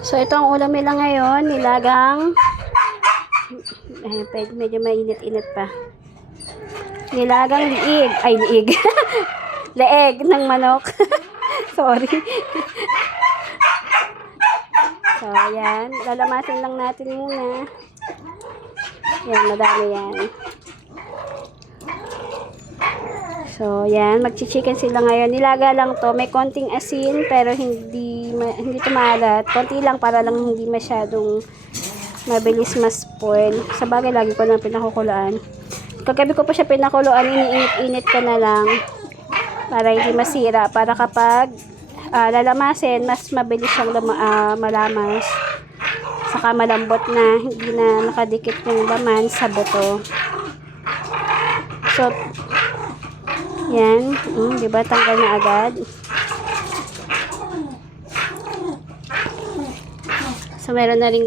So, ito ang ulam nila ngayon. Nilagang, medyo mainit-init pa. Nilagang liig. Ay, liig. Leeg ng manok. Sorry. So, ayan. Lalamasin lang natin muna. Ayan, madami yan. So, yan. Magchichicken sila ngayon. Nilaga lang to. May konting asin, pero hindi tumalat. Konti lang para lang hindi masyadong mabilis ma-spoil. Sa bagay, lagi ko lang pinakukulaan. Kagabi ko pa siya pinakuluan, iniinit-init ka na lang para hindi masira. Para kapag lalamasin, mas mabilis siyang malamas. Saka malambot na, hindi na nakadikit yung laman sa buto. So, yan. Diba? Tanggal na agad. So, meron na rin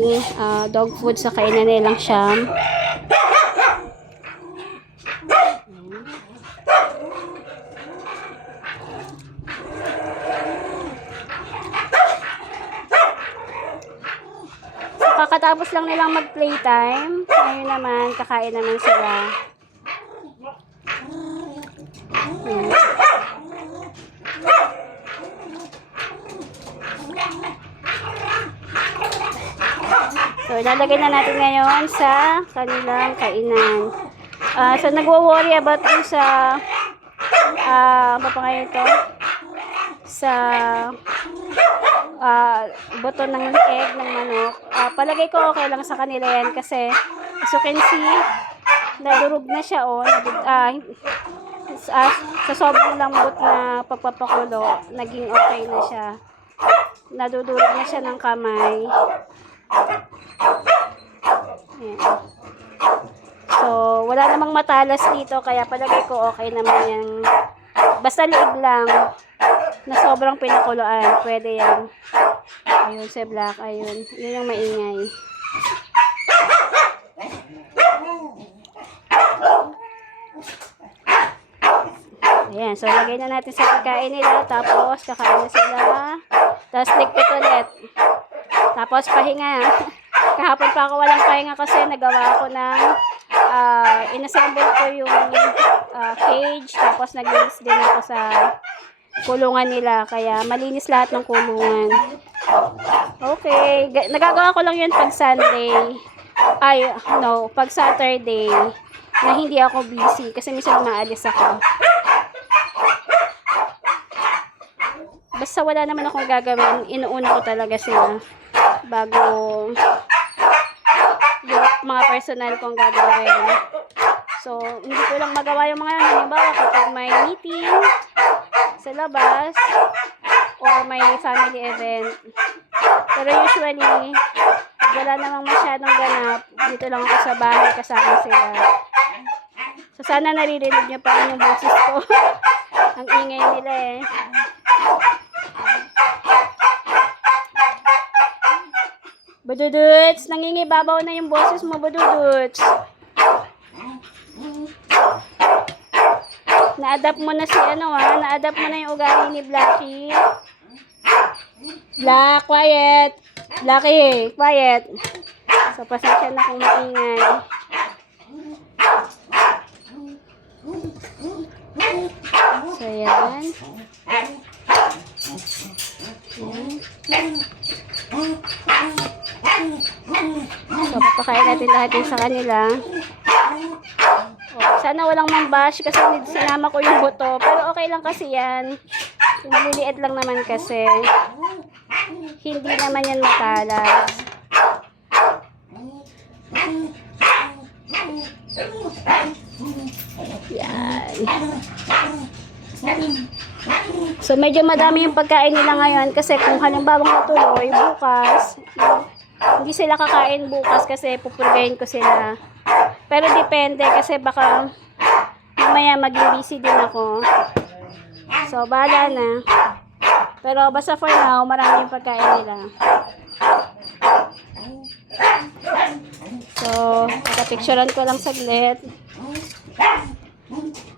dog food sa kainan nilang Siyam. So, kakatapos lang nilang mag-playtime. Ngayon naman, kakain naman sila. So, ilalagay na natin ngayon sa kanilang kainan. So, nagwo-worry about dun sa ano pa ngayon ito? Sa buto ng egg ng manok. Palagay ko okay lang sa kanila yan kasi as you can see, nadurog na siya sa sobrang lambot na pagpapakulo, naging okay na siya. Nadudurog na siya ng kamay. Ayan. So, wala namang matalas dito, kaya palagay ko okay naman yan. Basta liig lang na sobrang pinakuluan, pwede yan. Ayun, si Black, ayun. Yun yung maingay. Ayan, so lagay na natin sa pagkain nila, tapos kakain na sila. Tapos ligpit ulit. Tapos pahinga. Kahapon pa ako walang pahinga kasi nagawa ako ng inassemble ko yung cage. Tapos naglinis din ako sa kulungan nila. Kaya malinis lahat ng kulungan. Okay. Nagagawa ko lang yun pag Sunday. Pag Saturday. Na hindi ako busy. Kasi minsan maalis ako. Basta wala naman akong gagawin. Inuuna ko talaga sila. Bago yung mga personal kong gagawin. So, hindi ko lang magawa yung mga halimbawa kapag may meeting sa labas or may family event. Pero usually, wala namang masyadong ganap. Dito lang ako sa bahay kasama sila. So, sana naririnig niyo pa rin yung boses ko. Ang ingay nila eh. Bududuts, nangingibabaw na yung boses mo, Bududuts. Na-adapt mo na na-adapt mo na yung ugali ni Blackie. Black, quiet. Blackie, quiet. So, pasensya na kung maingay. So, yan. So, papakain natin lahat yung sa kanila. Sana walang mambash kasi sinama ko yung buto. Pero okay lang kasi yan. Maliliit lang naman kasi. Hindi naman yan matalas. Yan. So, medyo madami yung pagkain nila ngayon kasi kung halimbawa matuloy, bukas, hindi sila kakain bukas kasi pupurgahin ko sila. Pero depende kasi baka mamaya maging busy din ako. So, bahala na. Pero basta for now, marami yung pagkain nila. So, pagka-picturean ko lang saglit.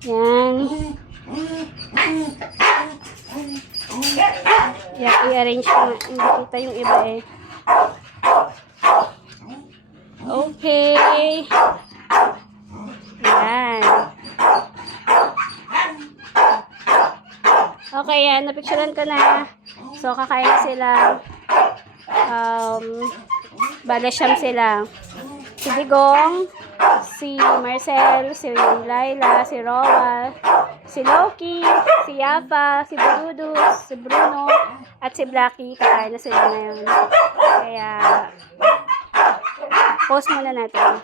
Yan. Yeah, i-arrange ko. Hindi kita yung iba eh. Okay. Yan. Okay, yan. Napicturean ko na. So, kakain na sila. Balasyam sila. Si Digong, si Marcel, si Laila, si Roa, si Loki, si Yapa, si Bududus, si Bruno, at si Blacky. Kakain na sila ngayon. Kaya, post muna natin.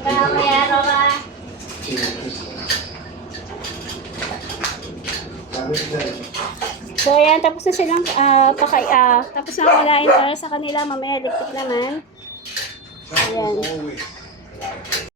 Kaya, Roa. So, ayan, tapos na silang tapos na kulain para sa kanila. Mamaya, ligpit naman. Ayan.